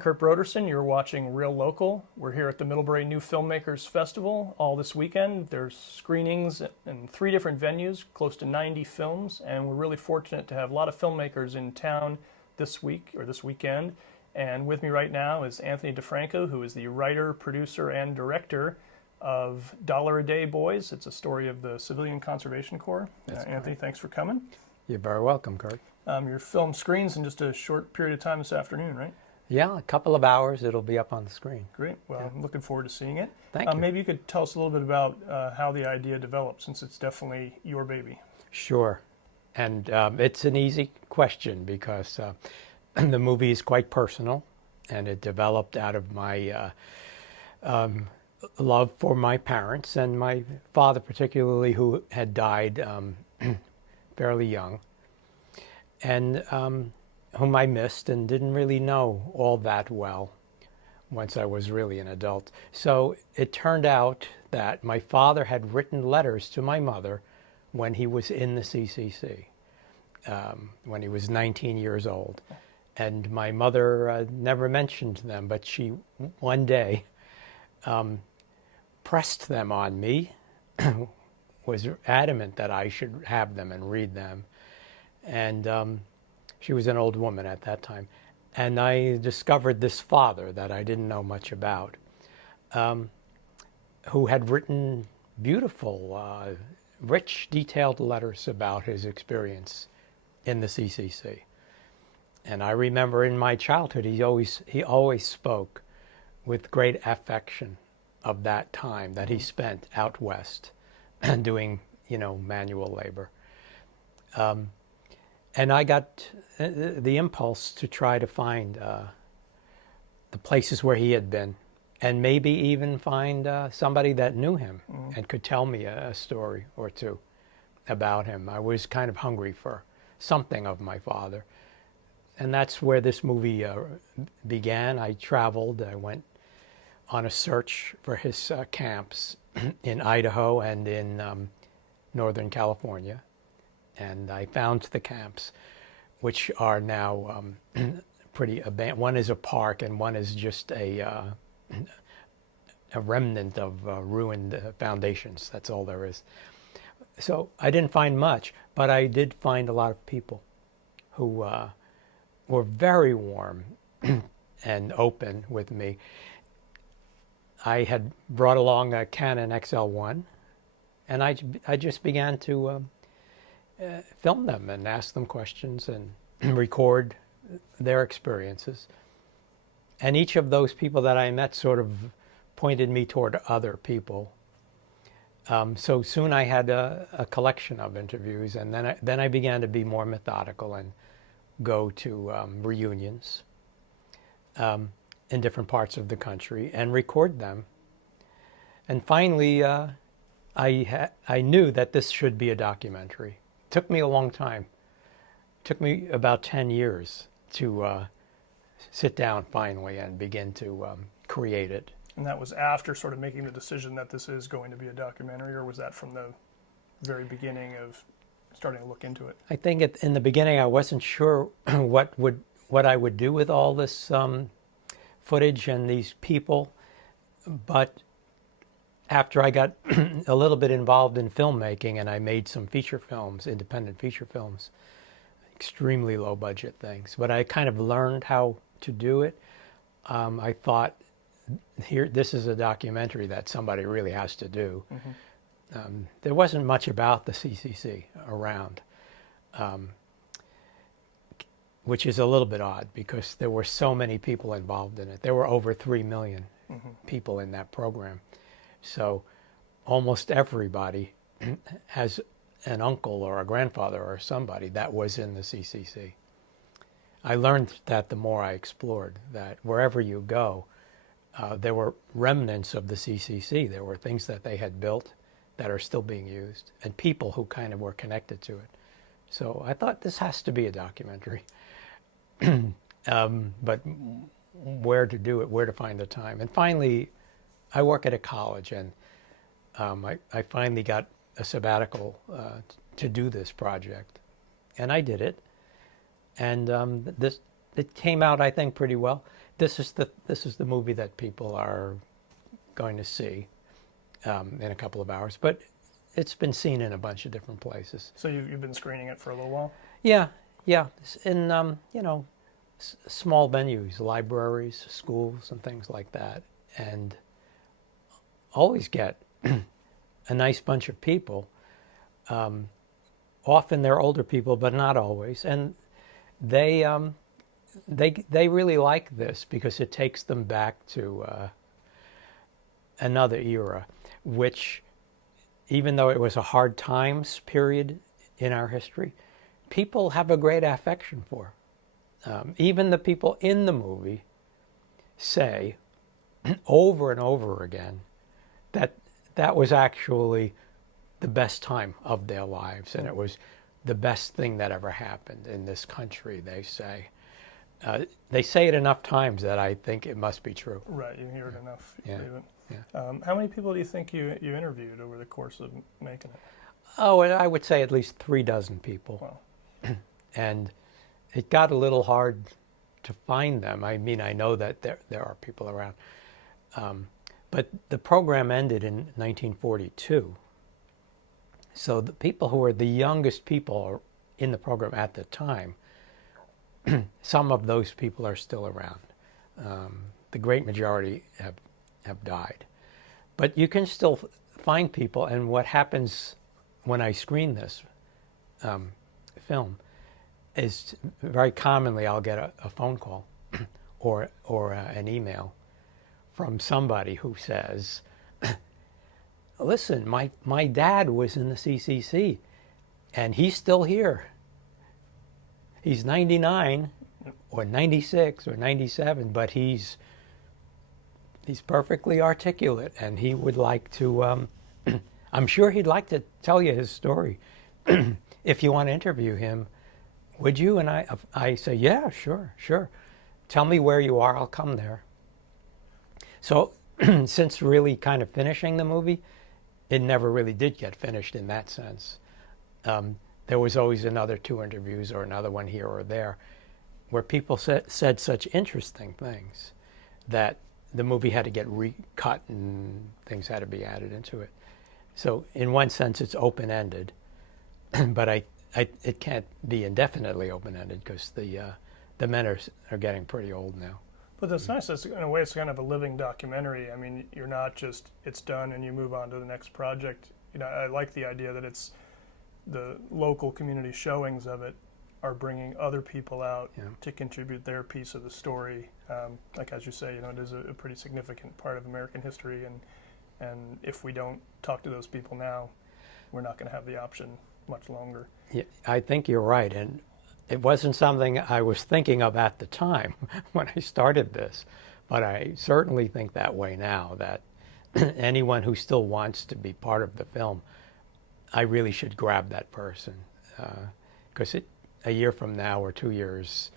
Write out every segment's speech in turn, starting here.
Kurt Broderson. You're watching Real Local. We're here at the Middlebury New Filmmakers Festival all this weekend. There's screenings in 3 different venues, close to 90 films, and we're really fortunate to have a lot of filmmakers in town this week or this weekend. And with me right now is Anthony DiFranco, who is the writer, producer, and director of Dollar a Day Boys. It's a story of the Civilian Conservation Corps. Anthony, thanks for coming. You're very welcome, Kurt. Your film screens in just a short period of time this afternoon, right? Yeah, a couple of hours it'll be up on the screen. Great. Well, I'm looking forward to seeing it. Thank you. Maybe you could tell us a little bit about how the idea developed, since it's definitely your baby. Sure. And it's an easy question because the movie is quite personal, and it developed out of my love for my parents and my father particularly, who had died fairly young, and whom I missed and didn't really know all that well once I was really an adult. So it turned out that my father had written letters to my mother when he was in the CCC, when he was 19 years old. And my mother never mentioned them, but she one day pressed them on me, was adamant that I should have them and read them. And she was an old woman at that time. And I discovered this father that I didn't know much about, who had written beautiful, rich, detailed letters about his experience in the CCC. And I remember in my childhood, he always spoke with great affection of that time that he spent out west doing, manual labor. And I got the impulse to try to find the places where he had been, and maybe even find somebody that knew him and could tell me a story or two about him. I was kind of hungry for something of my father. And that's where this movie began. I traveled. I went on a search for his camps in Idaho and in Northern California. And I found the camps, which are now pretty abandoned. One is a park, and one is just a remnant of ruined foundations. That's all there is. So I didn't find much, but I did find a lot of people who were very warm and open with me. I had brought along a Canon XL1, and I just began to film them and ask them questions and record their experiences. And each of those people that I met sort of pointed me toward other people. So soon I had a collection of interviews, and then I began to be more methodical and go to reunions in different parts of the country and record them. And finally, I knew that this should be a documentary. It took me a long time. It took me about 10 years to sit down finally and begin to create it. And that was after sort of making the decision that this is going to be a documentary, or was that from the very beginning of starting to look into it? I think in the beginning I wasn't sure what I would do with all this footage and these people, but after I got a little bit involved in filmmaking and I made some feature films, independent feature films, extremely low budget things, but I kind of learned how to do it. I thought, this is a documentary that somebody really has to do. Mm-hmm. There wasn't much about the CCC around, which is a little bit odd because there were so many people involved in it. There were over 3 million people in that program. So almost everybody has an uncle or a grandfather or somebody that was in the CCC. I learned that the more I explored, that wherever you go, there were remnants of the CCC. There were things that they had built that are still being used, and people who kind of were connected to it. So I thought this has to be a documentary. But where to do it, where to find the time. And finally, I work at a college, and I finally got a sabbatical to do this project. And I did it. And it came out, I think, pretty well. this is the movie that people are going to see in a couple of hours, but it's been seen in a bunch of different places. So you've been screening it for a little while? Yeah, in you know, small venues, libraries, schools, and things like that, and always get a nice bunch of people. Often they're older people, but not always, and they really like this because it takes them back to another era, which, even though it was a hard times period in our history, people have a great affection for. Even the people in the movie say over and over again that that was actually the best time of their lives, and it was the best thing that ever happened in this country, they say. They say it enough times that I think it must be true. Right, you hear it enough. You believe it. Yeah. How many people do you think you interviewed over the course of making it? Oh, I would say at least 36 people. Wow. And it got a little hard to find them. I mean, I know that there are people around. But the program ended in 1942. So the people who were the youngest people in the program at the time, some of those people are still around. The great majority have died. But you can still find people, and what happens when I screen this film is very commonly I'll get a phone call or an email from somebody who says, listen, my dad was in the CCC and he's still here. He's 99 or 96 or 97, but he's perfectly articulate, and he would like to, I'm sure he'd like to tell you his story. If you want to interview him, would you? And I say, yeah, sure. Tell me where you are, I'll come there. So since really kind of finishing the movie, it never really did get finished in that sense. There was always another 2 interviews or another one here or there where people said such interesting things that the movie had to get recut and things had to be added into it. So in one sense, it's open-ended, but it can't be indefinitely open-ended because the men are getting pretty old now. But that's nice. That's, in a way, it's kind of a living documentary. I mean, you're not just, it's done and you move on to the next project. You know, I like the idea that it's the local community showings of it are bringing other people out to contribute their piece of the story. Like as you say, you know, it is a pretty significant part of American history, and if we don't talk to those people now, we're not going to have the option much longer. Yeah, I think you're right, and it wasn't something I was thinking of at the time when I started this, but I certainly think that way now, that anyone who still wants to be part of the film, I really should grab that person, because a year from now or 2 years,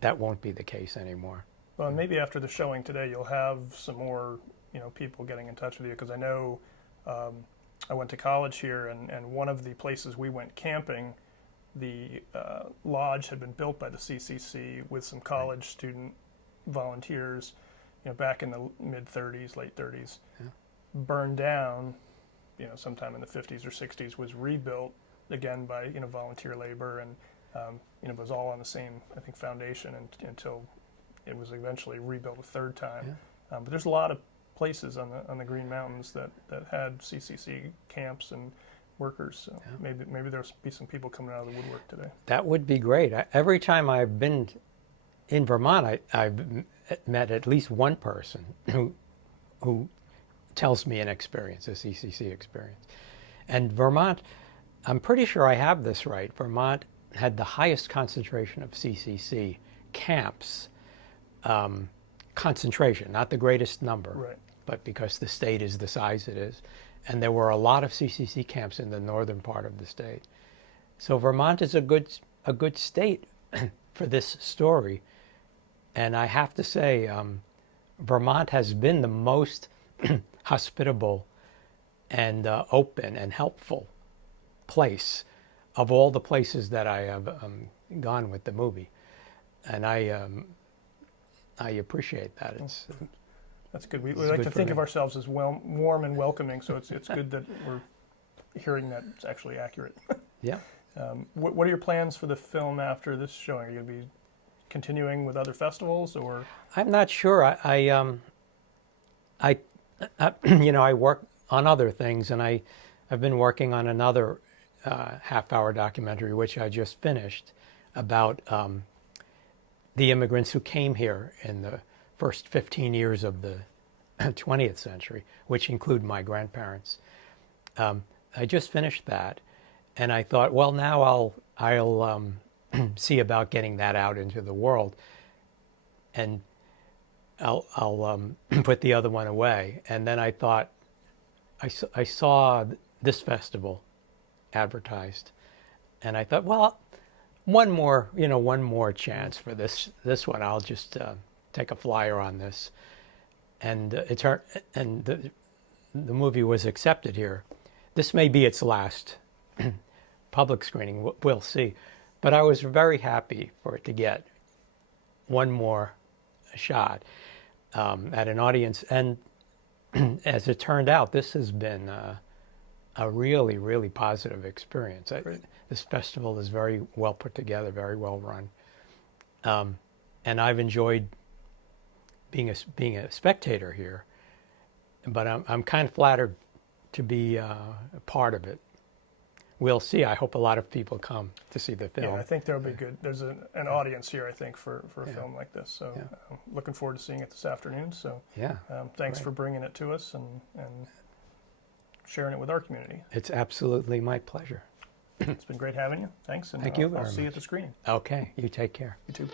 that won't be the case anymore. Well, maybe after the showing today, you'll have some more, you know, people getting in touch with you, because I know I went to college here, and one of the places we went camping, the lodge had been built by the CCC with some college student volunteers, you know, back in the mid-30s, late 30s, burned down, you know, sometime in the 50s or 60s, was rebuilt again by, you know, volunteer labor, and you know, it was all on the same, I think, foundation until it was eventually rebuilt a third time. But there's a lot of places on the Green Mountains that had CCC camps and workers. So maybe there'll be some people coming out of the woodwork today. That would be great. Every time I've been in Vermont, I've met at least one person who tells me an experience, a CCC experience. And Vermont, I'm pretty sure I have this right, Vermont had the highest concentration of CCC camps, concentration, not the greatest number, right, but because the state is the size it is. And there were a lot of CCC camps in the northern part of the state. So Vermont is a good state for this story. And I have to say, Vermont has been the most hospitable and open and helpful place of all the places that I have gone with the movie. And I appreciate that. That's good. We It's like good to for think me. of ourselves as warm and welcoming, so it's good that we're hearing that it's actually accurate. Yeah. What are your plans for the film after this showing? Are you going to be continuing with other festivals, or? I'm not sure. I work on other things, and I've been working on another half-hour documentary, which I just finished, about the immigrants who came here in the first 15 years of the 20th century, which include my grandparents. I just finished that, and I thought, well, now I'll see about getting that out into the world, and I'll put the other one away. And then I thought, I saw this festival advertised, and I thought, well, one more chance for this one. I'll just take a flyer on this, and the movie was accepted here. This may be its last public screening. We'll see, but I was very happy for it to get one more shot at an audience. And as it turned out, this has been a really, really positive experience. This festival is very well put together, very well run, and I've enjoyed being a spectator here. But I'm kind of flattered to be a part of it. We'll see. I hope a lot of people come to see the film. Yeah, I think there'll be good. There's an audience here, I think, for a film like this. So I'm looking forward to seeing it this afternoon. So thanks for bringing it to us and sharing it with our community. It's absolutely my pleasure. It's been great having you. Thanks. And Thank you very I'll see you much. at the screening. Okay. You take care. You too.